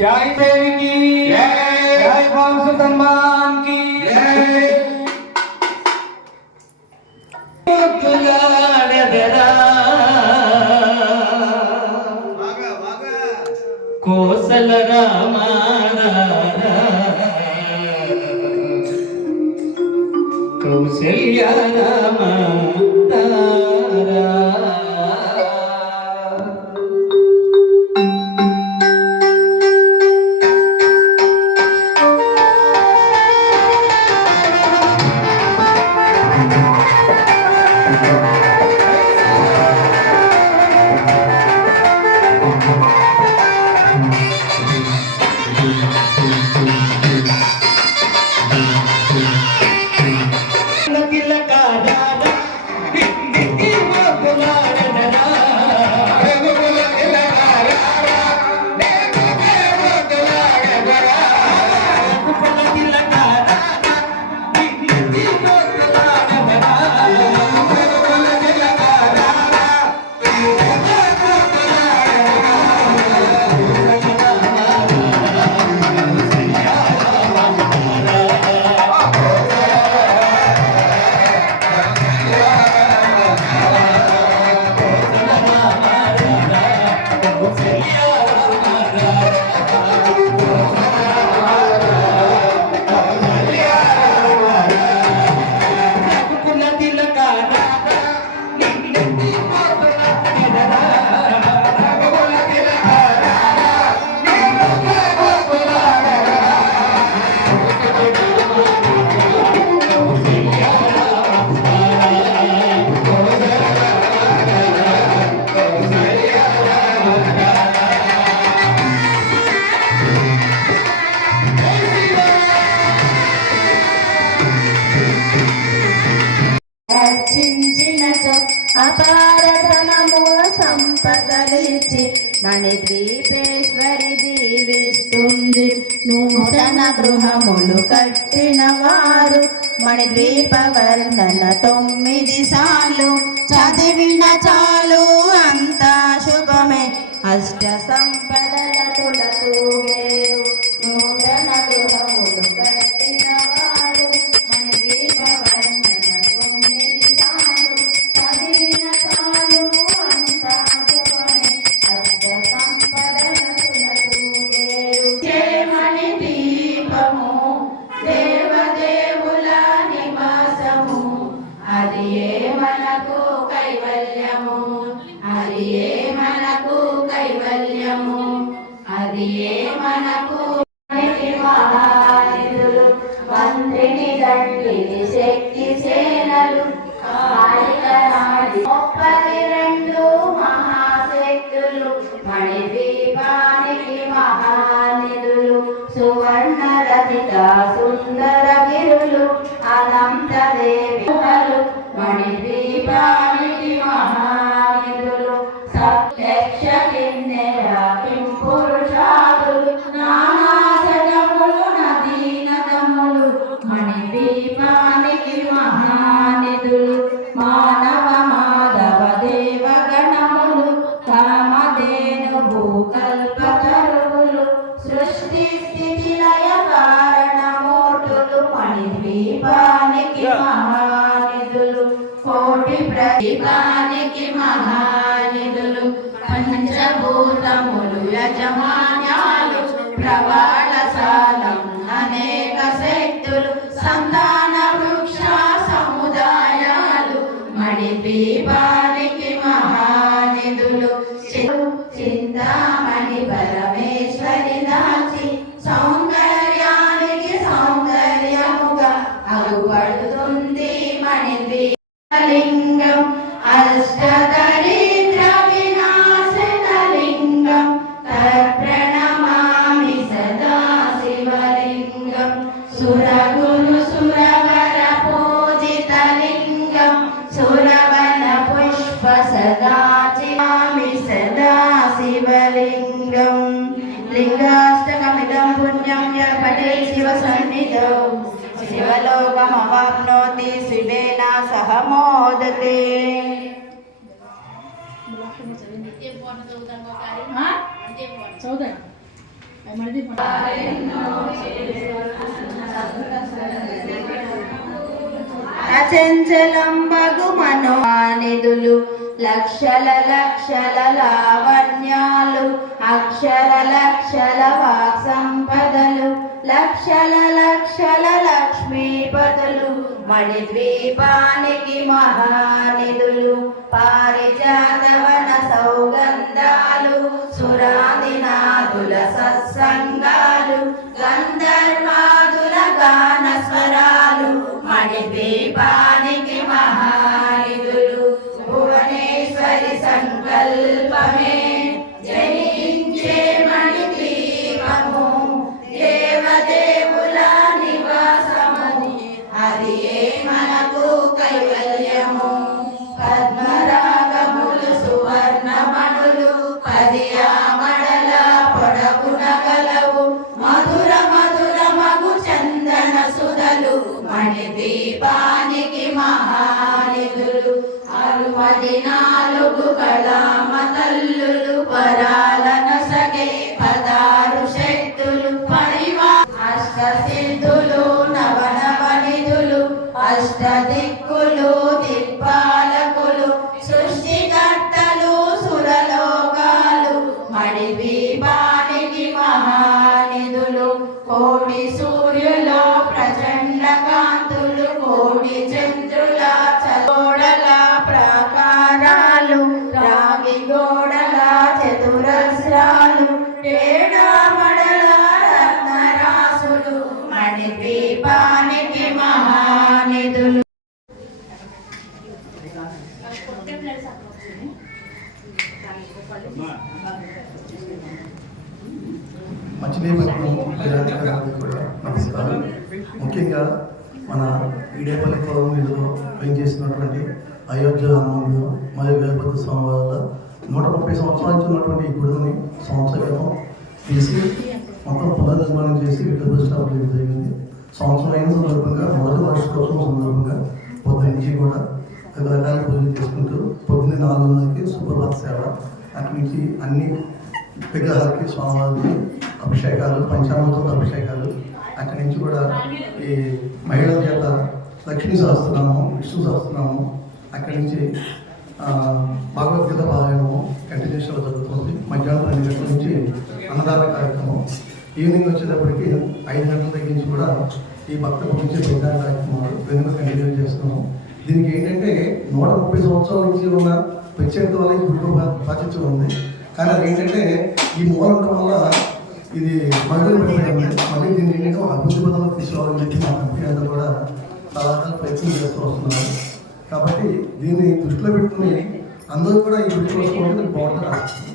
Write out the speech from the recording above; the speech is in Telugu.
जय देवी की जय भाव सुतमान की कोसल रामा कौशल्या रामा అపారధనము సంపదలిచ్చి మణిద్వీపేశ్వరి దీవిస్తుంది. నూతన గృహములు కట్టిన వారు మణిద్వీప వర్ణన 9 సార్లు చదివిన చాలు అంతా శుభమే. అష్ట సంపదల తులతూగేరు నూతన గృహములు కట్టిన వారు మణిద్వీప వర్ణన 9 సార్లు చదివిన చాలు అంతా శుభమే. అష్ట సంపదల తులతూగేరు. మణిద్వీపము దేవదేవుల నివాసము, అది ఏ మనకు కైవల్యము, అది ఏ మనకు కైవల్యము, అది ఏ మనకు మహానిధులు మంత్రిని దండిని శక్తి సేనలు కాళికనాడి 32 మహాశక్తులు మణిద్వీపానికి మహానిధులు. సువర్ణ రచిత సుందర గిరులు అనంతదేవిలు మణిద్వీపానికి మహానిధులు. సప్తక్ష కిన్నెర కింపురుషాదులు నానాజగములు నదీనదములు మణిద్వీపానికి మహానిధులు. మానవ మాధవ దేవగణములు కామధేను భూకల్పతరువులు సృష్టి స్థితి లయ కారణమూర్తులు మణిద్వీపానికి శివ సన్నిధౌ శివలోకమవాప్నోతి శివేన సహ మోదతే. అచంచలం బగు మనోనిధులు లక్షల లక్షల లావణ్యాలు అక్షర లక్షల వాక్ సంపదలు లక్షల లక్షల లక్ష్మీపతులు మణిద్వీపానికి మహానిధులు పారిజాతవన సౌగంధాలు సురాదినాదుల సత్సంగాలు గంధర్వాదుల గాన స్వరాలు మణిద్వీపానికి మహానిధులు భువనేశ్వరి సంకల్పమే జనించే మణిద్వీపము దేవదేవుల నివాసము అది ఏ మనకు కైవల్యము. పద్మరాగములు సువర్ణమణులు పదియామడల పొడవున గలవు మధుర మధుర మగు చందన సుధలు మణిద్వీపానికి మహానిధులు. 64 కళామ తల్లులు పరాలను సగే 16 శక్తులు పరివా అష్ట సిద్ధులు నవనవనిధులు అష్టదిక్కులు దిక్పాలకులు సృష్టికర్తలు సురలోకాలు మణిద్వీపానికి మహానిధులు. కోటి సూర్యులో ప్రచండ కాంతులు కోటి చంద్రుల చోడల ప్రాకారాలు రాగి గోడల చతురస్రాలు ఏడామడల రత్నరాసులు మణిద్వీపానికి మహానిధులు. మచిలీపట్నం ప్రజాధికారులకు కూడా నమస్కారం. ముఖ్యంగా మన ఈడేపల్లి కులం మీదలో చేసినటువంటి అయోధ్య రాముడు మరియు వీరభద్ర స్వామి వల్ల 130 సంవత్సరాల నుంచి ఉన్నటువంటి ఈ గుడిని సంవత్సరం తీసి మొత్తం పునర్నిర్మాణం చేసి విగ్రహ జరిగింది. సంవత్సరం అయిన సందర్భంగా మొదటి వార్షికోత్సవం సందర్భంగా పొద్దున్న నుంచి కూడా రకరకాల పూజలు చేసుకుంటూ పొద్దున్న 4:30కి సుప్రభాత సేవ, అక్కడి నుంచి అన్ని విగ్రహాలకి స్వామివారికి అభిషేకాలు, పంచామృత అభిషేకాలు, అక్కడి నుంచి కూడా ఈ మహిళల చేత లక్ష్మీ సహస్రనామం, విష్ణు సహస్రనామం, అక్కడి నుంచి భగవద్గీత పారాయణము కంటిన్యూషన్లో జరుగుతుంది. మధ్యాహ్నం 2 గంటల నుంచి అన్నదాన కార్యక్రమం, ఈవినింగ్ వచ్చేటప్పటికి 5 గంటల దగ్గర నుంచి కూడా ఈ భక్త గురించి ప్రధాన కార్యక్రమాలు వెనుక కంటిన్యూ చేస్తున్నాము. దీనికి ఏంటంటే 130 సంవత్సరాల నుంచి ఉన్న ప్రత్యేకత వల్ల ఈ గుడిలో ప్రాచుర్యం ఉంది. కానీ అది ఏంటంటే ఈ మూల ఉండటం వల్ల ఇది మరుగులు పెట్టింది. మళ్ళీ దీన్ని ఏంటంటే అభివృద్ధి పదంలో తీసుకోవాలని చెప్పి మా కంపెనీ అంతా కూడా చాలా ప్రయత్నం చేస్తూ వస్తున్నారు. కాబట్టి దీన్ని దృష్టిలో పెట్టుకుని అందరూ కూడా ఈ గుడి కోసం బాగుంటుంది.